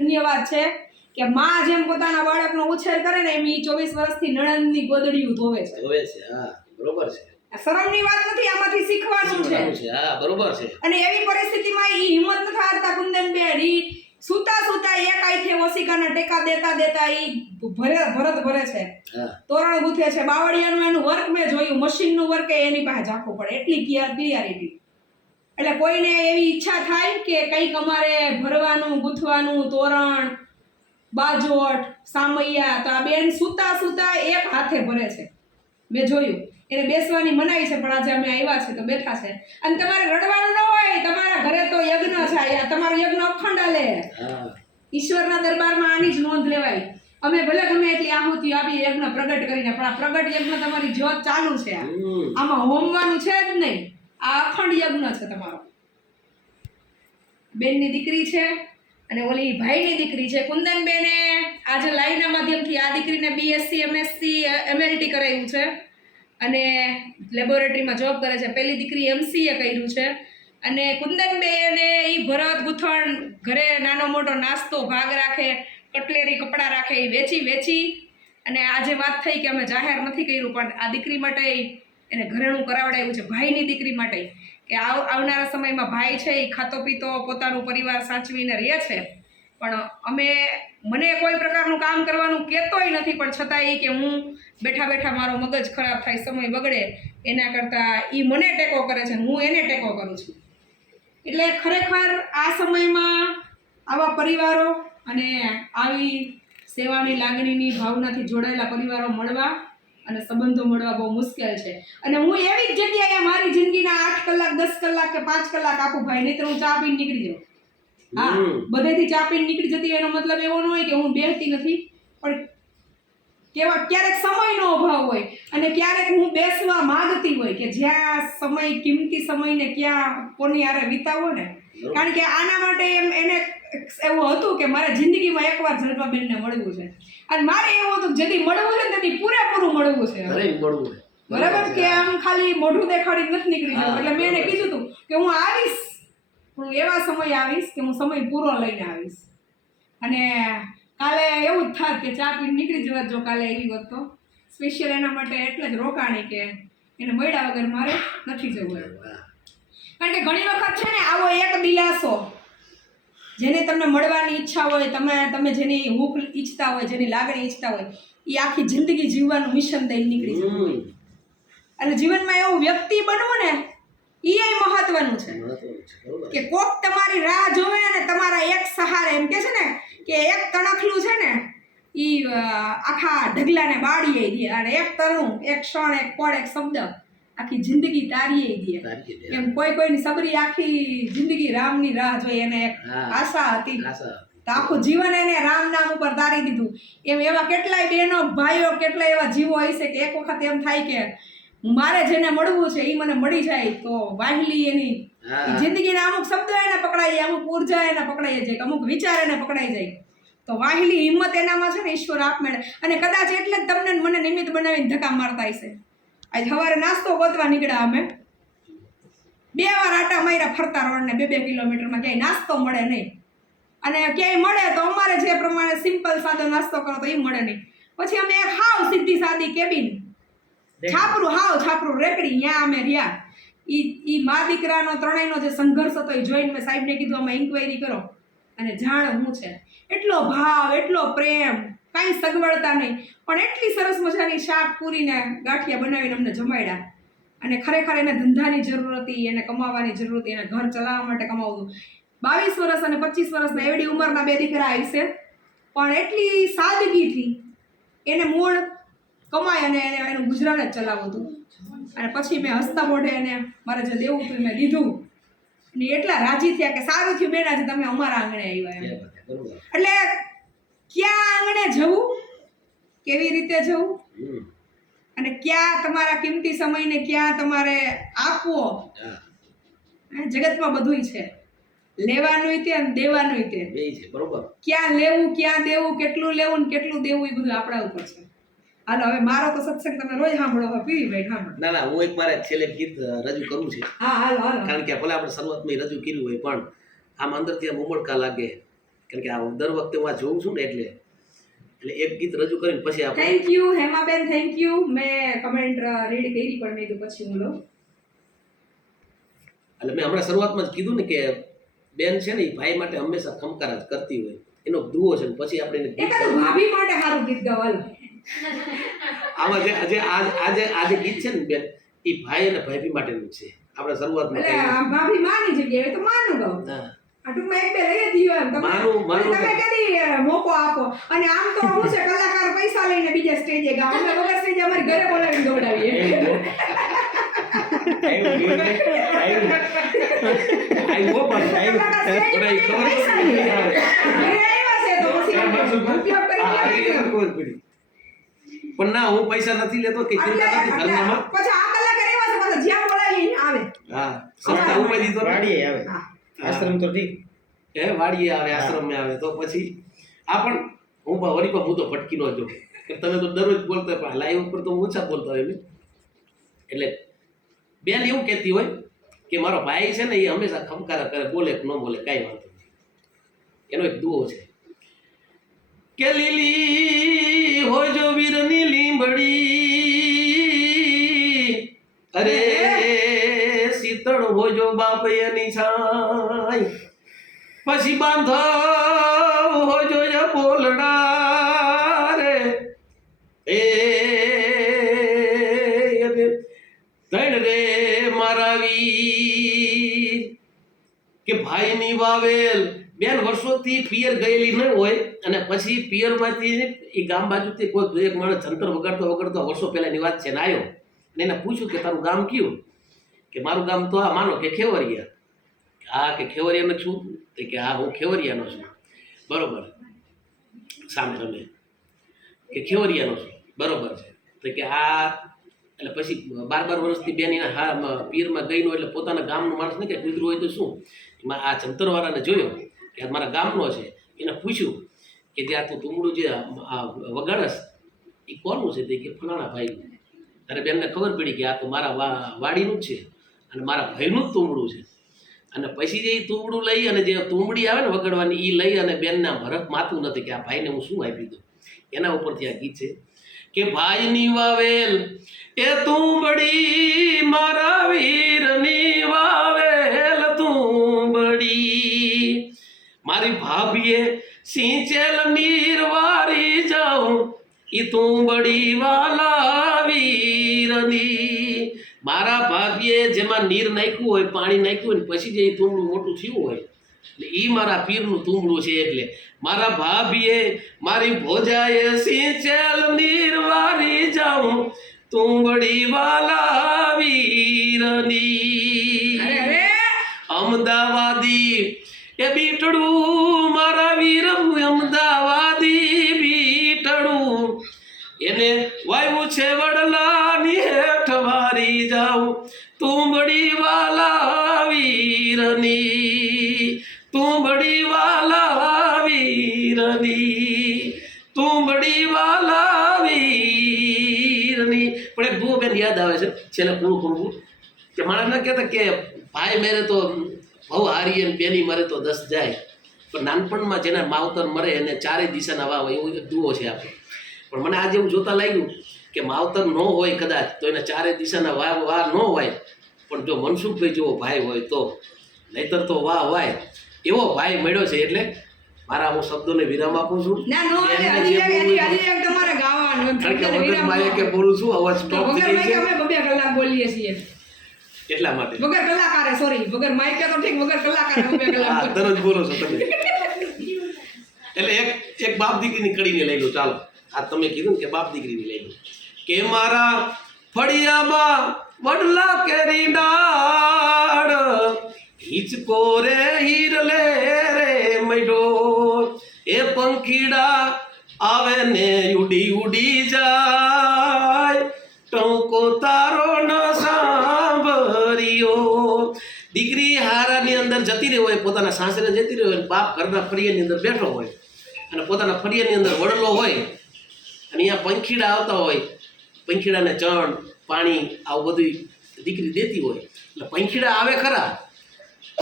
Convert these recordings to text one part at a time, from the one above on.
ધન્યવાદ છે કે માં જેમ પોતાના બાળકનો ઉછેર કરે ને એમ ઈ ચોવીસ વર્ષથી નણંદની ગોદડીયું ધોવે છે. ધોવે છે હા બરોબર છે. શરમની વાત નથી આમાંથી શીખવાનું છે. હા બરોબર છે. અને એવી પરિસ્થિતિમાં ઈ હિંમત નથી હારતા કુંદનબેન ઈ સુતા સુતા એક આઈથે ઓશિકાના ટેકા દેતા દેતા ઈ ભરે ભરત ભરે છે. તોરણ ગૂંથે છે. બાવળિયાનું એનું વર્ક મેં જોયું મશીનનું વર્ક એની પાસે ઝાંખવું પડે. એટલી ક્લિયરિટી. એટલે કોઈને એવી ઈચ્છા થાય કે કંઈક અમારે ભરવાનું ગૂંથવાનું તોરણ બાજોટ સામૈયા તો આ બેન સુતા સુતા એક હાથે ભરે છે. મેં જોયું. એને બેસવાની મનાઈ છે પણ આજે અમે આવ્યા છે તો બેઠા છે. અને તમારે રડવાનું ન હોય તમારા ઘરે તો યજ્ઞ છે તમારું યજ્ઞ અખંડ લે ઈશ્વરના દરબારમાં આની જ નોંધ લેવાય. અમે ભલે ગમે એટલી આહુતિ આપી યજ્ઞ પ્રગટ કરીને પણ આ પ્રગટ યજ્ઞ તમારી જ્યોત ચાલુ છે આમાં હોમવાનું છે જ નહીં. આ અખંડ યજ્ઞ છે તમારો. બેનની દીકરી છે અને ઓલી ભાઈની દીકરી છે. કુંદનબેને આજે લાઈના માધ્યમથી આ દીકરીને બીએસસી એમએસસી એમએલટી કરાવ્યું છે. અને લેબોરેટરીમાં જોબ કરે છે. પેલી દીકરી એમસીએ કર્યું છે. અને કુંદનબેને એ ભરત ગૂંથણ ઘરે નાનો મોટો નાસ્તો, ભાગ રાખે, કટલેરી કપડાં રાખે એ વેચી વેચી. અને આજે વાત થઈ કે અમે જાહેર નથી કર્યું, પણ આ દીકરી માટે એને ઘરેણું કરાવડાવ્યું છે ભાઈની દીકરી માટે. કે આવ, આવનારા સમયમાં ભાઈ છે એ ખાતો પીતો, પોતાનું પરિવાર સાચવીને રહે છે. પણ અમે, મને કોઈ પ્રકારનું કામ કરવાનું કહેતોય નથી, પણ છતાંય કે હું બેઠા બેઠા મારો મગજ ખરાબ થાય, સમય બગડે, એના કરતાં એ મને ટેકો કરે છે હું એને ટેકો કરું છું. એટલે ખરેખર આ સમયમાં આવા પરિવારો અને આવી સેવાની લાગણીની ભાવનાથી જોડાયેલા પરિવારો મળવા અને સંબંધો મળવા બહુ મુશ્કેલ છે. અને હું એવી જ જગ્યાએ મારી જિંદગીના આઠ કલાક દસ કલાક કે પાંચ કલાક આપું ભાઈ નહીં તો હું ચા પીને નીકળી જાઉં. હા બધેથી ચા પીને નીકળી જતી એનો મતલબ એવો ન હોય કે હું બેસતી નથી પણ કેવા ક્યારેક સમયનો અભાવ હોય અને ક્યારેક હું બેસવા માંગતી હોય કે જ્યાં સમય કિંમતી સમયને ક્યાં કોની આરે વિતાવો ને. કારણ કે આના માટે એમ એને એવું હતું કે મારે જિંદગીમાં એકવાર જલપાબેનને મળવું છે. અને મારે એવું હતું કે જેથી મળવું છે તેથી પૂરેપૂરું મળવું છે. મળવું છે. બરાબર? કે આમ ખાલી મોઢું દેખાડી નથી નીકળી જવું. એટલે મેં એને કીધું હતું કે હું આવીશ. હું એવા સમય આવીશ કે હું સમય પૂરો લઈને આવીશ. અને કાલે એવું જ થાત કે ચા પીને નીકળી જવા જો કાલે એવી વાત તો. સ્પેશિયલ એના માટે એટલે જ રોકાણી કે એને મળ્યા વગર મારે નથી જવું કારણ કે ઘણી વખત છે ને આવો એક દિલાસો જેને તમને મળવાની ઈચ્છા હોય તમે તમે જેની હૂંફ ઈચ્છતા હોય જેની લાગણી ઈચ્છતા હોય એ આખી જિંદગી જીવવાનું મિશન દઈને નીકળી હમ. અને જીવનમાં એવું વ્યક્તિ બનવું ને એ મહત્વનું છે. કે કોક તમારી રાહ જોવે અને તમારા એક સહારે એમ કે છે ને કે એક તણખલું છે ને એ આખા ઢગલાને બાળીએ દે અને એક તરું એક ક્ષણ એક પળ એક શબ્દ આખી જિંદગી તારીએ દે એમ કોઈ કોઈની સબરી આખી જિંદગી રામની રાહ જોઈ એને એક આશા હતી. તો આખું જીવન એને રામ નામ ઉપર તારી દીધું. એમ એવા કેટલાય બહેનો ભાઈઓ કેટલાય એવા જીવો હશે કે એક વખત એમ થાય કે મારે જેને મળવું છે એ મને મળી જાય. તો વાહલી એની. જિંદગીના અમુક શબ્દો એને પકડાઈ જાય અમુક ઊર્જા એને પકડાઈ જાય કે અમુક વિચાર એને પકડાઈ જાય. તો વાહલી હિંમત એનામાં છે ને ઈશ્વર આપમેળે. અને કદાચ એટલે જ તમને મને નિમિત્ત બનાવીને ધક્કા મારતા હશે. આજ સવારે નાસ્તો ગોતવા નીકળ્યા અમે. બે વાર આટા માર્યા ફરતા રોડને બે બે કિલોમીટરમાં ક્યાંય નાસ્તો મળે નહીં. અને ક્યાંય મળે તો અમારે જે પ્રમાણે સિમ્પલ સાદો નાસ્તો કરો તો એ મળે નહીં. પછી અમે એક હાવ સીધી સાદી કેબિન છાપરું હાવ છાપરું રેકડી ત્યાં અમે રહ્યા. ઈ ઈ મા દીકરાનો ત્રણેયનો જે સંઘર્ષ હતો એ જોઈને મેં સાહેબને કીધું અમે ઇન્ક્વાયરી કરો. અને જાણ હું છે? એટલો ભાવ એટલો પ્રેમ કાંઈ સગવડતા નહીં. પણ એટલી સરસ મજાની શાક પૂરીને ગાંઠિયા બનાવીને અમને જમાડ્યા. અને ખરેખર એને ધંધાની જરૂર હતી એને કમાવાની જરૂર હતી એને ઘર ચલાવવા માટે કમાવતું બાવીસ વર્ષ અને પચીસ વર્ષના એવડી ઉંમરના બે દીકરા આવી છે. પણ એટલી સાદગીથી એને મૂળ કમાય અને એને એનું ગુજરાન જ ચલાવવું હતું. અને પછી મેં હસતા મોઢે એને મારે જે દેવું હતું મેં દીધું ને એટલા રાજી થયા કે સારું થયું બેન આજે તમે અમારા આંગણે આવ્યા. એટલે ક્યાં આંગણે જવું? કેવી રીતે જવું? અને ક્યાં તમારા કિંમતી સમયને ક્યાં તમારે આપવો. જગતમાં બધુંય છે. લેવાનું તે અને દેવાનું તે. બેય છે બરોબર. ક્યાં લેવું ક્યાં દેવું કેટલું લેવું ને કેટલું દેવું એ બધું આપણા ઉપર છે. હાલો હવે મારો તો સત્સંગ તમે રોજ સાંભળો હવે પીવી ભાઈ સાંભળો. ના ના હું એક મારે છેલ્લે ગીત રજૂ કરવું છે. હા હાલો હાલો. કારણ કે ભલે આપણે શરૂઆતમાં રજૂ કર્યું હોય પણ આમ અંદરથી આમ ઉમળકા લાગે. કારણ કે આ દર વખતે હું આ જોઉં છું ને એટલે. એટલે એક ગીત રજૂ કરીને પછી આપણે thank you Hemaben thank you મેં કમેન્ટ રીડ કરી પણ મેં પછી હું લઉં એટલે મેં હમણાં શરૂઆતમાં જ કીધું ને કે બેન છે ને એ ભાઈ માટે હંમેશા ખમકાર જ કરતી હોય. એનો દુઓ છે ને પછી આપણે એને ભાભી માટે સારું ગીત ગાવાનું. આમાં જે આજે આજ આજે ગીત છે ને બેન એ ભાઈ અને ભાભી માટેનું છે. આપણે શરૂઆતમાં ભાભી માની જગ્યાએ તો માનું ગાવ હા. તમે કદી મોકો આપો. અને આમ તો શું છે કલાકાર પૈસા લઈને બીજા સ્ટેજે ગાવ અમે વગર સ્ટેજે અમારી ઘરે બોલાવીને દોડાવીએ તો. પણ ના હું પૈસા નથી લેતો કે ચિંતા નથી એટલે- પછી આ કલાકાર એવા છે જ્યાં આવે. હા સસ્તા ઉપાય દીધો આવે. હા. આશ્રમ તો ઠીક. એ વાડીએ આવે આશ્રમે આવે તો પછી આ પણ હું વળી પણ હું તો ભટકી નો જો તમે તો દરરોજ બોલતા પણ લાઈવ ઉપર તો હું ઓછા બોલતા હોય એટલે બેન એવું કહેતી હોય કે મારો ભાઈ છે ને એ હંમેશા ખમકારા કરે બોલે કે ન બોલે કાંઈ વાંધો એનો એક દુઓ છે. કે લીલી હોય જો વીરની લીંબડી. અરે શીતળ હોય જો બાપ એની પછી બાંધો હોજો એ બોલડા રે એ તણ રે મારા વીર. કે ભાઈની વાવેલ બેન વર્ષોથી પિયર ગયેલી ન હોય અને પછી પિયરમાંથી એ ગામ બાજુથી કોઈ એક માણસ જંતર વગાડતો વગાડતો વર્ષો પહેલાની વાત છે ને આવ્યો અને એને પૂછ્યું કે તારું ગામ કયું? કે મારું ગામ તો આ માનો કે ખેવરિયા. હા કે ખેવરિયાનો છું તો કે હા હું ખેવરિયાનો છું. બરોબર. સામે રમે. કે ખેવરિયાનો છું. બરોબર છે. તો કે આ એટલે પછી બાર બાર વર્ષથી બેન એના હા પીરમાં ગઈનો એટલે પોતાના ગામનો માણસ ને કે ગુજરું હોય તો શું? એમાં આ જંતરવાળાને જોયો કે આ મારા ગામનો છે. એને પૂછ્યું કે આ તું તુમડું જે આ આ વગાડસ એ કોનું છે? તે કે ફલાણા ભાઈ તારે બેનને ખબર પડી કે આ તો મારા વાડીનું જ છે. અને મારા ભાઈનું જ તુમડું છે. અને પછી જે ઈ તુમડું લઈ અને જે તુમડી આવે ને વગાડવાની એ લઈ અને બેનના આમ માતું નથી કે આ ભાઈને હું શું આપી દઉં. એના ઉપરથી આ ગીત છે કે ભાઈની વાવેલ, એ તુંબડી મારા વીરની વાવેલ તુંબડી. મારી ભાભીએ સિંચેલ નીર વારી જાઉં, ઈ તુંબડી વાલા જેમાં નીર નાખ્યું હોય પાણી નાખ્યું હોય ને પછી જે તુંબડું મોટું થયું હોય એટલે એ મારા પીરનું તુંબડું છે એટલે. મારા ભાભીએ મારી ભોજાએ સિંચેલ નીર વારી જાઉં તુંબડી વાલા વીરની અમદાવાદી એ બીટડું મારા વીર અમદાવાદી તુંબડી વાલા વીરની તુંબડી વાલા વીરની તુંબડી વાલા વીરની. પણ એક ભૂ બેન યાદ આવે છે. છેલ્લે પૂરું પૂરું કે માણસ ન કહેતા કે ભાઈ મેરે તો બહુ હારી અને બેની મરે તો દસ જાય. પણ નાનપણમાં જેના માવતર મરે એને ચારે દિશાના વાવ એવું એક દુઓ છે આપણે. પણ મને આજે એવું જોતા લાગ્યું કે માવતર ન હોય કદાચ તો એના ચારે દિશાના વાહ વાહ ન હોય. પણ જો મનસુખભાઈ જેવો ભાઈ હોય તો નહીતર તો વાહ વાય. એવો ભાઈ મળ્યો છે એટલે મારા હું શબ્દોને વિરામ આપું છું. કારણ કે બોલું છું અવાજ સ્ટોપ થઈ અમે કલાક બોલીએ છીએ? એટલા માટે. વગર કલાકારે સોરી વગર માઇકે તો ઠીક વગર કલાકારે બબે કલાક દરરોજ બોલો છો તમે. એટલે એક એક બાપ દીકરીની કડીને લઈ લો ચાલો. આ તમે કીધું કે બાપ દીકરીની લઈ લો. કે મારા ફળિયામાં વડલા કેરી ડાળ. હિચકો રે હીરલે રે, મૈડો. એ પંખીડા આવે ને ઉડી ઉડી જાય. ટંકો તારો ન સાંભળ્યો. દીકરી હારાની અંદર જતી રહી હોય, પોતાના સાસરે જતી રહી હોય બાપ ઘરના ફળિયાની અંદર બેઠો હોય અને પોતાના ફળિયાની અંદર વડલો હોય અને અહીંયા પંખીડા આવતા હોય. પંખીડાને ચણ, પાણી, આવું બધું દીકરી દેતી હોય. એટલે પંખીડા આવે ખરા.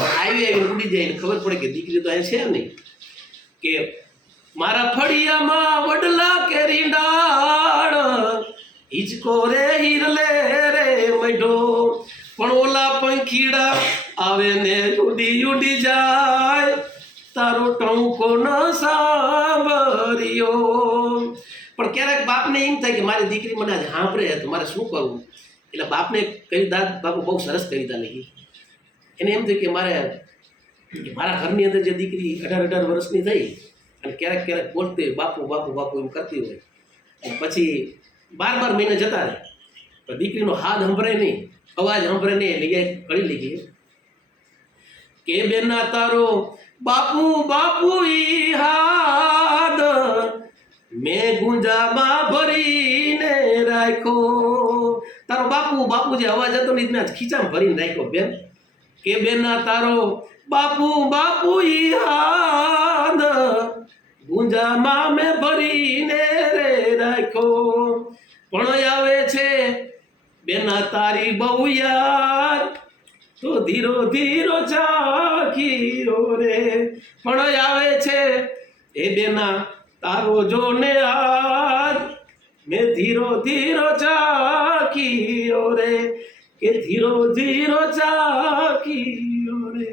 આવી આવીને ઉડી જાય ખબર પડે કે દીકરી તો અહીં છે નહીં. કે મારા ફળિયામાં વડલા કેરી ડાળ, હિચકો રે, હિરલે રે મઢો. પણ ઓલા પંખીડા આવે ને ઉડી ઉડી જાય. તારો ટંકો ન સાંભળ્યો. પણ ક્યારેક બાપને એમ થાય કે મારી દીકરી મને આજે સાંભળે તો મારે શું કરવું? એટલે બાપને કવિતા બાપુ બહુ સરસ કવિતા લખી. એને એમ થયું કે મારે મારા ઘરની અંદર જે દીકરી અઢાર અઢાર વર્ષની થઈ અને ક્યારેક ક્યારેક બોલતી હોય, બાપુ બાપુ બાપુ, એમ કરતી હોય. અને પછી બાર બાર મહિને જતા રહે. તો દીકરીનો હાથ સંભળાય નહીં, અવાજ સંભળે નહીં, એટલે કળી લીધી કે બેના તારો બાપુ બાપુ ઈ હાદ મેં ગુંજામાં ભરીને રાખ્યો. તારો બાપુ બાપુ જે અવાજ હતો ને એ મેં ખીચામાં ભરીને રાખ્યો બેન. કે બેના તારો બાપુ બાપુ ઈ ગુંજામાં મેં ભરીને રે રાખ્યો. પણ આવે છે, બેના તારી બહુ યાદ તો ધીરો ધીરો ચાખીરો રે. પણ આવે છે, એ બેના તારો જો ને આજ મેં ધીરો ધીરો ચાખીરો રે કે ધીરો ધીરો ચાખીરો રે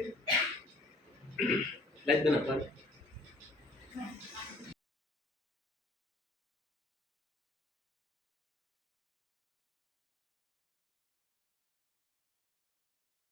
લાઈટ બેના પાણી